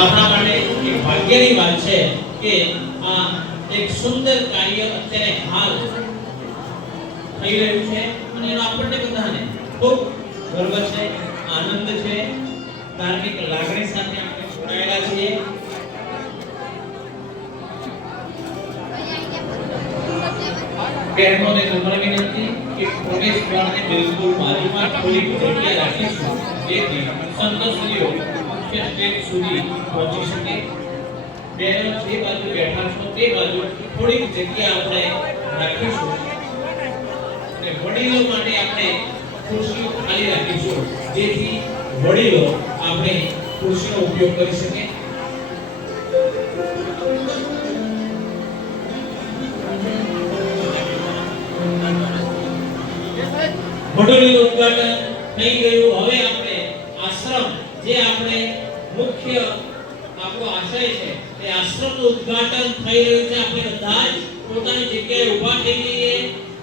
આપણા માટે એક ભાગ્યની વાત છે કે આ એક સુંદર કાર્ય અત્યારે હાલ થઈ રહ્યું છે અને એનો આપણને બધાને ખૂબ ગર્વ છે, આનંદ છે, ધાર્મિક લાગણી સાથે આપણે જોડાયેલા છીએ। બહેનોને નમ્ર વિનંતી કે પ્રવેશ દ્વારને બિલકુલ બાજુમાં થોડીક જગ્યા રાખીશું જેથી સંતોષીઓ મુખ્ય સ્ટેજ સુધી પહોંચી શકે। બહેનો જે બાજુ બેઠા છો તે બાજુ થોડીક જગ્યા આપણે રાખીશું અને વડીલો માટે આપણે ખુરશીઓ ખાલી રાખીશું જેથી વડીલો આપણે ખુરશીનો ઉપયોગ કરી શકે। મંડળીનું ઉદ્ઘાટન થઈ ગયું। હવે આપણે આશ્રમ જે આપણે મુખ્ય આપણો આશય છે તે આશ્રમનું ઉદ્ઘાટન થઈ રહ્યું છે। આપણે બધા જ પોતાની જગ્યાએ ઊભા થઈ જઈએ।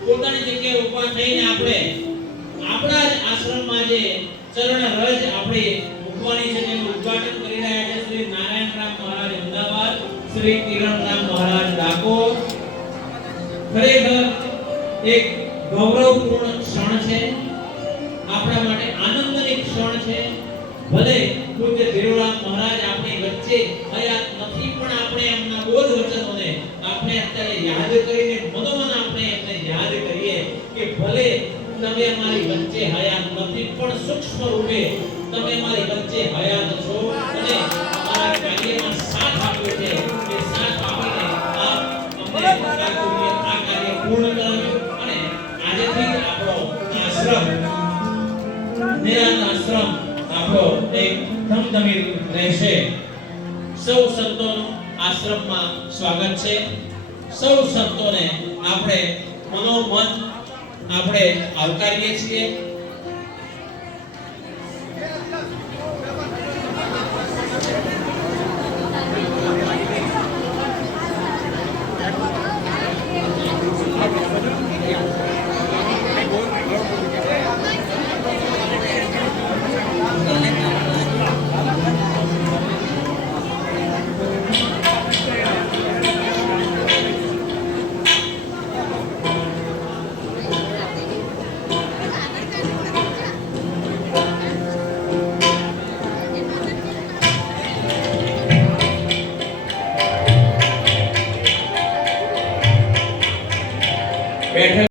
પોતાની જગ્યાએ ઊભા થઈને આપણે આપણા જ આશ્રમમાં જે ચરણ રજ આપણે મૂકવાની છે તેનું ઉદ્ઘાટન કરી રહ્યા છે શ્રી નારાયણરામ મહારાજ અમદાવાદ, શ્રી કિરણરામ મહારાજ ડાકોર। ખરેખર એક ગૌરવપૂર્ણ ક્ષણ છે, આપણા માટે આનંદની ક્ષણ છે। ભલે પૂજ્ય ધીરુરામ મહારાજ આપણી વચ્ચે હયાત નથી પણ આપણે એમના બોધ વચનોને આપણે અત્યારે યાદ કરીને મનોમન આપણે એમને યાદ કરીએ કે ભલે તમે અમારી વચ્ચે હયાત નથી પણ સૂક્ષ્મ રૂપે તમે અમારી વચ્ચે હયાત છો અને અમારા કાર્યમાં સાથ આપ્યો છે। કે સાથ આપીને આપ અમને આ કાર્ય પૂર્ણ કરાવ્યું અને આજથી આપણો આશ્રમ નિરાંત આશ્રમ આપણો એક ધમધમી રહેશે। સૌ સંતોનું આશ્રમમાં સ્વાગત છે। સૌ સંતોને આપણે મનોમન આપણે આવકારીએ છીએ।